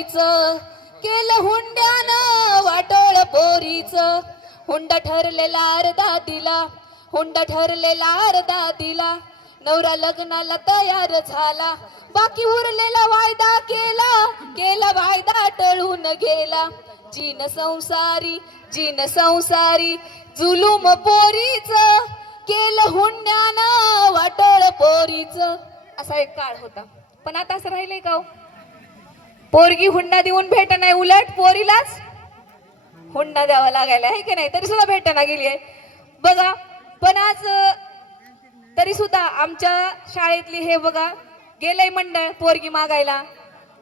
पोरीच केलं हुंड्यानं वाटोळ पोरीच हुंडा ठरलेला अर्धा दिला हुंडा ठरलेला अर्धा दिला नवरा लग्नाला तयार झाला बाकी उरलेला वायदा केला केला वायदा टळून गेला जीन संसारी जुलूम पोरीच केलं हुंड्यानं वाटोळ पोरीच असा एक काळ होता. पण आता असं राहिलंय का हो? पोरगी हुंडा देऊन भेट नाही उलट पोरीलाच हुंडा द्यावा लागायला आहे की नाही तरी सुद्धा भेटना गेली आहे बघा. पण आज तरी सुद्धा आमच्या शाळेतली हे बघा गेलंय मंडळ पोरगी मागायला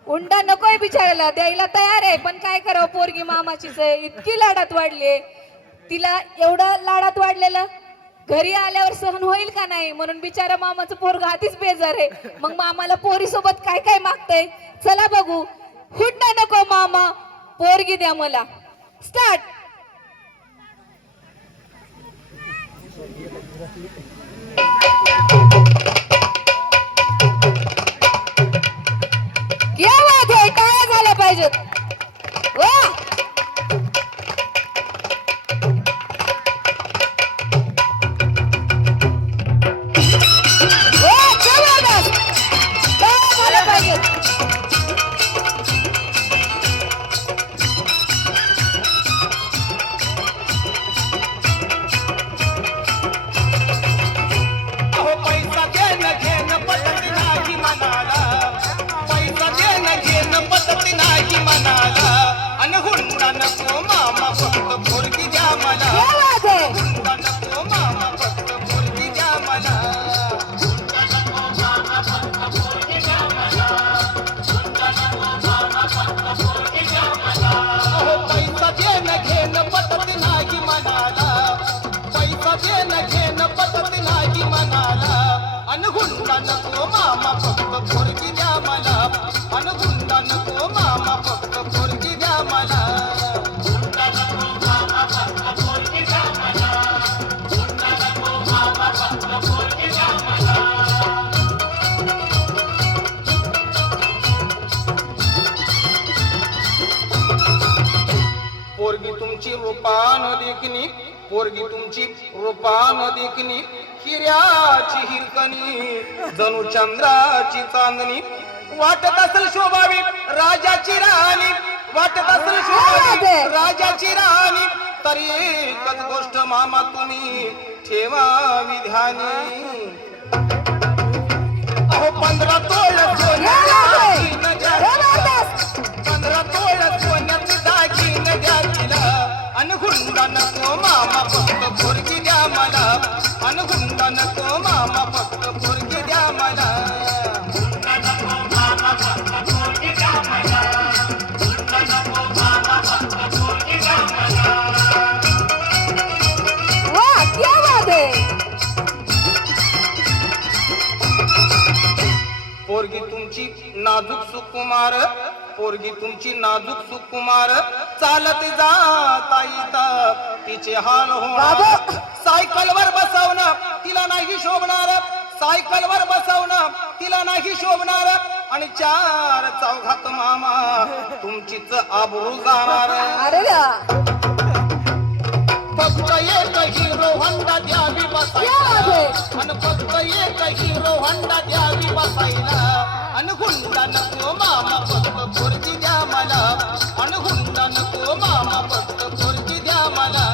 हुंडा नकोय बिचारायला द्यायला तयार आहे पण काय करावं पोरगी मामाचीच आहे इतकी लाडात वाढली तिला एवढं लाडात वाढलेलं घरी आल्यावर सहन होईल का नाही म्हणून बिचारा मामाचं पोरग आधीच बेजार आहे. मग मामाला पोरी सोबत काय काय मागतय चला बघू. हुंडा नको मामा पोरगी द्या मला. स्टार्ट. क्या बात है काय झालं पाहिजे वा. पोरगी तुमची रूपान देखणी पोरगी तुमची रूपान देखणी हिऱ्याची हिरकणी जणू चंद्राची चांदणी वाटत असेल शोभावी राजाची राणी वाटत असेल शोभावी राजाची राणी तरी एकच गोष्ट मामा तुम्ही ठेवावी ध्यानी. अहो 15 तोळ सोन्याची 15 तोळ सोन्याची दागिन द्या तिला अन हुंडा नको मामा फक्त पोरगी द्या मला अन हुंडा नको मामा फक्त पोरगी द्या मला. पोरगी तुमची नाजूक सुकुमार पोरगी तुमची नाजूक सुकुमार चालत जाता येता तिचे हाल होणार सायकलवर बसवणं तिला नाही शोभणार सायकलवर बसवणं तिला नाही शोभणार आणि 4 चौघात मामा तुमचीच आबरू जाणार. फक्त एक हिरो होंडा द्यावी बसायला आणि फक्त एक हिरो होंडा द्यावी बसायला आणि हुंडा नको मामा फक्त पोरगी द्या मला आणि हुंडा नको मामा फक्त पोरगी द्या मला.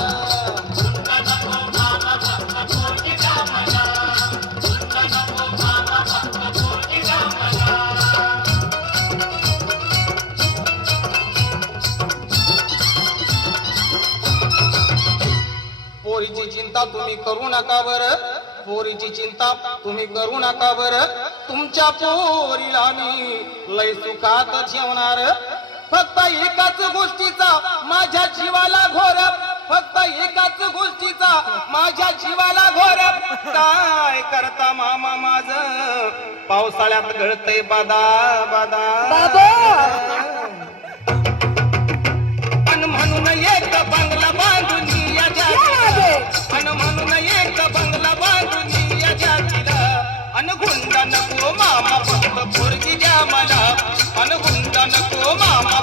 पोरीची चिंता तुम्ही करू नका बरं पोरीची चिंता तुम्ही करू नका बरं तुमच्या पोरीला मी लय सुखात ठेवणार. फक्त एकाच गोष्टीचा माझ्या जीवाला घोर फक्त एकाच गोष्टीचा माझ्या जीवाला घोर काय करता मामा माझ पावसाळ्यात गळतय बादा बादा. म्हणून एक बंगला बांधून अन म्हणून एक बंगला बांधून या जातीला अन हुंडा नको मामा फक्त पोरगी द्या मला अन हुंडा नको मामा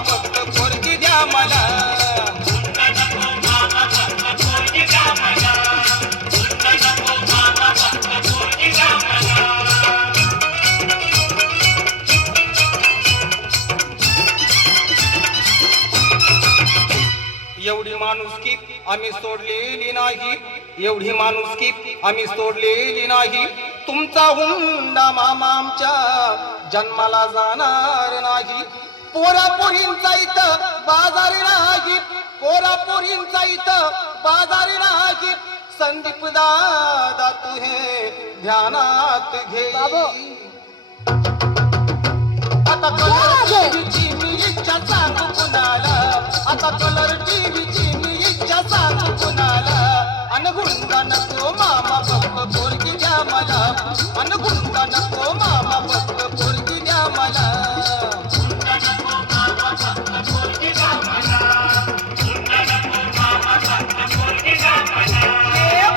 माणुसकी आम्ही सोडलेली नाही, एवढी माणुसकी आम्ही सोडलेली नाही. तुमचा हुंडा मामा आमच्या जन्माला जाणार नाही. पोरापोरींचा इथं बाजार नाही, पोरापोरींचा इथं बाजार नाही. संदीप दादा तू हे ध्यानात घे. आता कलर टीव्हीची मी इच्छा सांगू कुणाला, आता कलर टीव्हीची मी इच्छा सांगू कुणाला. अन गुंडा नको मामा फक्त पोरगी द्या मला, अन गुंडा नको मामा फक्त पोरगी द्या मला.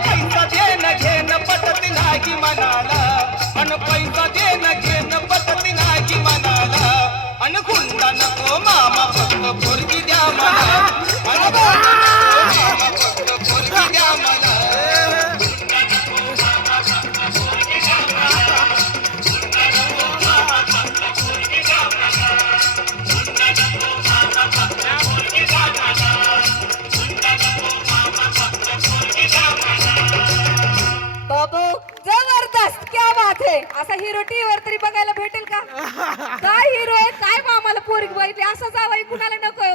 पैसा देणं घेणं पटत नाही मनाला, अन पैसा देणं घेणं पटत नाही मनाला. अन गुंडा नको मामा फक्त पोरगी द्या मला, अन गुंडा नको मामा फक्त पोरगी द्या मला. बाबू जबरदस्त, क्या बात है. असा हिरो टीव्हीवर तरी बघायला भेटेल का? काय हिरो आहे, काय मामाला पोरगी बघितली, असा जावाई कुणाला नको.